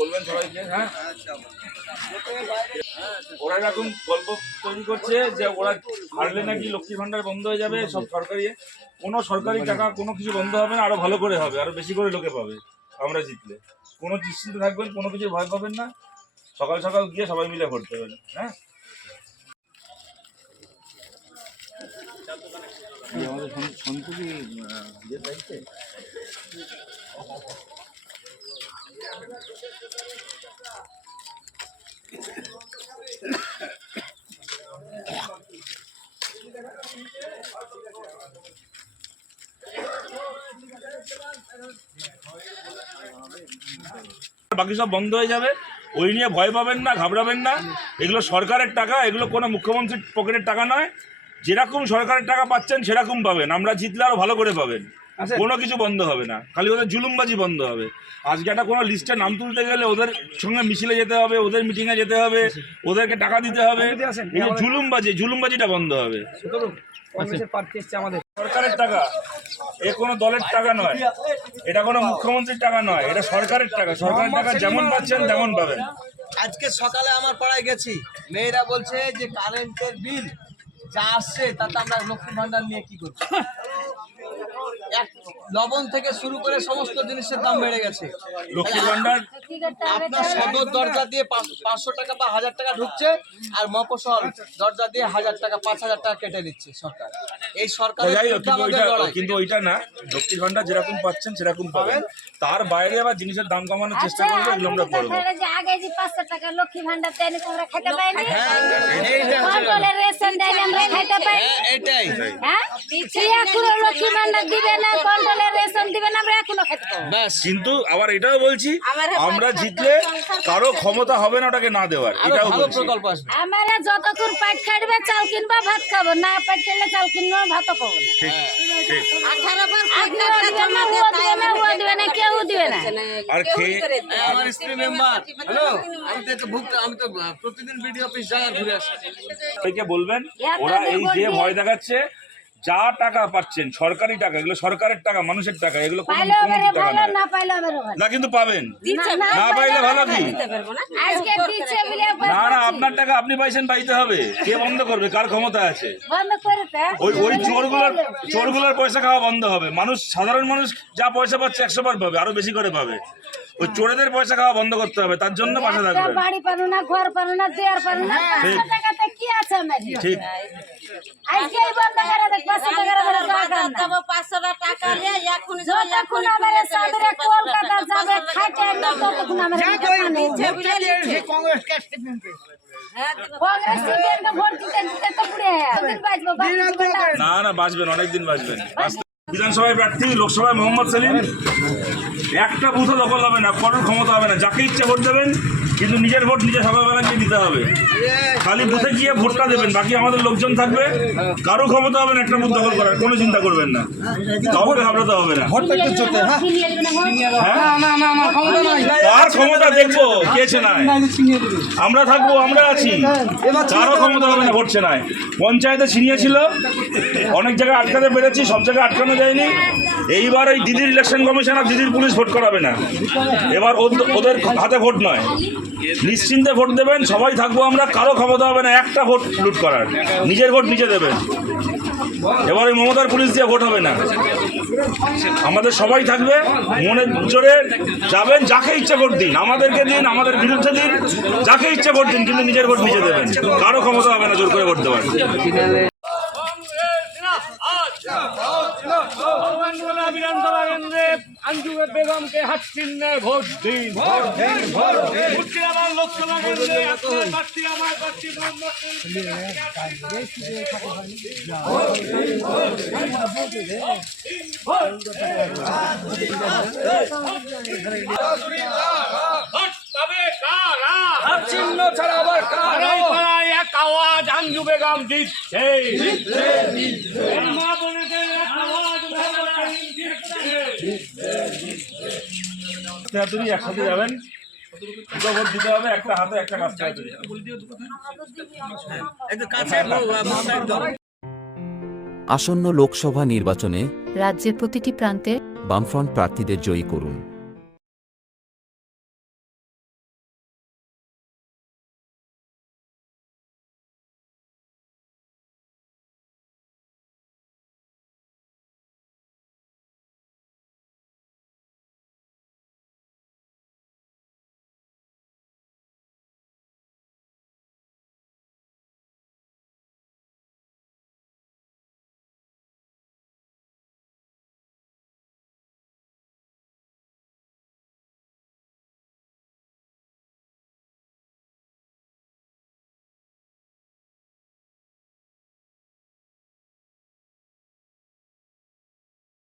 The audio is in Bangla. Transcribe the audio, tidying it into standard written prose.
বলবেন সবাইকে। হ্যাঁ, ওরা এরকম গল্প তৈরি করছে যে ওরা হারলে নাকি লক্ষ্মীর ভান্ডার বন্ধ হয়ে যাবে, সব সরকারি কোনো সরকারি টাকা কোনো কিছু বন্ধ হবে না, আরো ভালো করে হবে, আরো বেশি করে লোকে পাবে আমরা জিতলে। কোনো নিশ্চিন্ত থাকবেন, কোনো কিছু ভয় পাবেন না, সকাল সকাল গিয়ে সবাই মিলে ভোট দেবেন। হ্যাঁ, আমাদের সন্তুলি দায়িত্বে বাকি সব বন্ধ হয়ে যাবে, ওই নিয়ে ভয় পাবেন না, ঘাবড়াবেন না। এগুলো সরকারের টাকা, এগুলো কোনো মুখ্যমন্ত্রীর পকেটের টাকা নয়। যেরকম সরকারের টাকা পাচ্ছেন সেরকম পাবেন, আমরা জিতলে আরো ভালো করে পাবেন। কোনো কিছু বন্ধ হবে না, খালি ওদের জুলুমবাজি বন্ধ হবে। আজকে একটা কোনো লিস্টে নাম তুলতে গেলে ওদের সঙ্গে মিছিলে যেতে হবে, ওদের মিটিংয়ে যেতে হবে, ওদেরকে টাকা দিতে হবে। এই যে জুলুমবাজিটা বন্ধ হবে। সরকারের টাকা, এ কোনো দলের টাকা নয়, এটা কোনো মুখ্যমন্ত্রীর টাকা নয়, এটা সরকারের টাকা। সরকারের টাকা যেমন পাচ্ছেন তেমন পাবেন। আজকে সকালে আমার পাড়ায় গেছি, মেয়েরা বলছে যে কারেন্টের বিল যা আসছে তাতে আমরা লক্ষ্মী ভান্ডার নিয়ে কি করছি। লবণ থেকে শুরু করে সমস্ত জিনিসের দাম বেড়ে গেছে। লক্ষ্মী ভান্ডার আপনার সদর দরজা দিয়ে 500 টাকা বা 1000 টাকা ঢুকছে, আর মফস্বল দরজা দিয়ে 1000 টাকা 5000 টাকা কেটে নিচ্ছে সরকার। এই সরকার কিন্তু ওইটা না, লক্ষ্মী ভান্ডার যেরকম পাচ্ছেন সেরকম পাবেন, তার বাইরে আবার জিনিসের দাম কমানোর চেষ্টা করবো, এগুলো আমরা করবো। আগে যে 500 টাকা লক্ষ্মী ভান্ডার দেন আমরা খেতে পাইনি, কন্ট্রোলের রেশন দেন আমরা খেতে পাই, এটাই হ্যাঁ এখনো লক্ষ্মী ভান্ডার দিবে না, কন্ট্রোলের রেশন দিবে না, আমরা এখনো খেতে পাবো। কিন্তু আবার এটাও বলছি, আমরা জিতলে কারো ক্ষমতা হবে না ওটাকে না দেওয়ার, এটাও বলছি। আমরা যতক্ষণ পেট খাটবে চাল কিনবা ভাত খাবো, না পেট খেলে চাল কিনবো ভাতও খাবো না। ঠিক ঠিক। 18 বার দিবে না, কেউ দিবে না। আর খেয়ে আমার স্ত্রী মেম্বার, হ্যালো, আমি তো প্রতিদিন বিডিও অফিস যাই আর ঘুরে আসি। সবাইকে বলবেন, ওরা এই যে ভয় দেখাচ্ছে, যা টাকা পাচ্ছেন সরকারি টাকা, এগুলো সরকারের টাকা, মানুষের টাকা, এগুলো কোনো মুখ্যমন্ত্রীর টাকা নয়। না কিন্তু পাবেন, না পাইলে ভালো কি। না, আপনার টাকা আপনি পাইছেন, পাইতে হবে। কে বন্ধ করবে, কার ক্ষমতা আছে? ওই চোরগুলোর পয়সা খাওয়া বন্ধ হবে। মানুষ, সাধারণ মানুষ যা পয়সা পাচ্ছে 100 বার পাবে, আরো বেশি করে পাবে। ওই চোরেদের পয়সা খাওয়া বন্ধ করতে হবে, তার জন্য পাশে থাকবে। বাড়ি পারো না, ঘর পারো না, দেয়ার পারো না, 500 টাকাতে কি আছে আমাদের? ঠিক। আজকে বন্ধ করে দেখ, 500 টাকা করে দেব, 500 টাকা নিয়ে এখন আমারে সাদরে কলকাতা যাবে খাইতে, ততক্ষণ আমারে কংগ্রেস কাস্টে দিতে, কংগ্রেস দিতে ভোট দিতে তো পুরে না বাঁচবেন, অনেকদিন বাঁচবেন। বিধানসভায় প্রার্থী, লোকসভায় মোহাম্মদ সেলিম। একটা বুথও দখল হবে না, কারোর ক্ষমতা হবে না, যাকে ইচ্ছে ভোট দেবেন, কিন্তু নিজের ভোট নিজে সকালবেলা গিয়ে দিতে হবে। খালি বুথে গিয়ে ভোটটা দেবেন, বাকি আমাদের লোকজন থাকবে। কারো ক্ষমতা হবে না একটা বুথ দখল করার, কোনো চিন্তা করবেন না, কাউকে ঘাবড়াতে হবে না। কার ক্ষমতা দেখবো, কে চেনায়? আমরা থাকবো, আমরা আছি, কারো ক্ষমতা হবে না ভোট চেনায়। পঞ্চায়েতে ছিনিয়েছিল, অনেক জায়গায় আটকাতে পেরেছি, সব জায়গায় আটকানো যায়নি। এইবার ওই দিদির ইলেকশন কমিশন আর দিদির পুলিশ ভোট করাবে না, এবার ওদের হাতে ভোট নয়, নিশ্চিন্তে ভোট দেবেন। সবাই থাকবো আমরা, কারো ক্ষমতা হবে না একটা ভোট লুট করার, নিজের ভোট নিজে দেবেন। এবার ওই মমতার পুলিশ দিয়ে ভোট হবে না, আমাদের সবাই থাকবে, মনের জোরে যাবেন, যাকে ইচ্ছে ভোট দিন, আমাদেরকে দিন, আমাদের বিরুদ্ধে দিন, যাকে ইচ্ছে ভোট দিন, কিন্তু নিজের ভোট নিজে দেবেন, কারো ক্ষমতা হবে না জোর করে ভোট দেওয়ার। বিধানসভা কেন্দ্রে আঞ্জু বেগমকে হাত চিহ্নে ভোট দিন, মুর্শিদাবাদ লোকসভা কেন্দ্রে আপনার প্রার্থী, আমার প্রার্থী মোহাম্মদ চিহ্ন ছাড়া আবার এক আওয়াজ আঞ্জু বেগম দিচ্ছে, মা বোনেদের একসাথে যাবেন, ভোট দিতে হবে, একটা হাতে একটা কাজ। আসন্ন লোকসভা নির্বাচনে রাজ্যের প্রতিটি প্রান্তে বামফ্রন্ট প্রার্থীদের জয়ী করুন।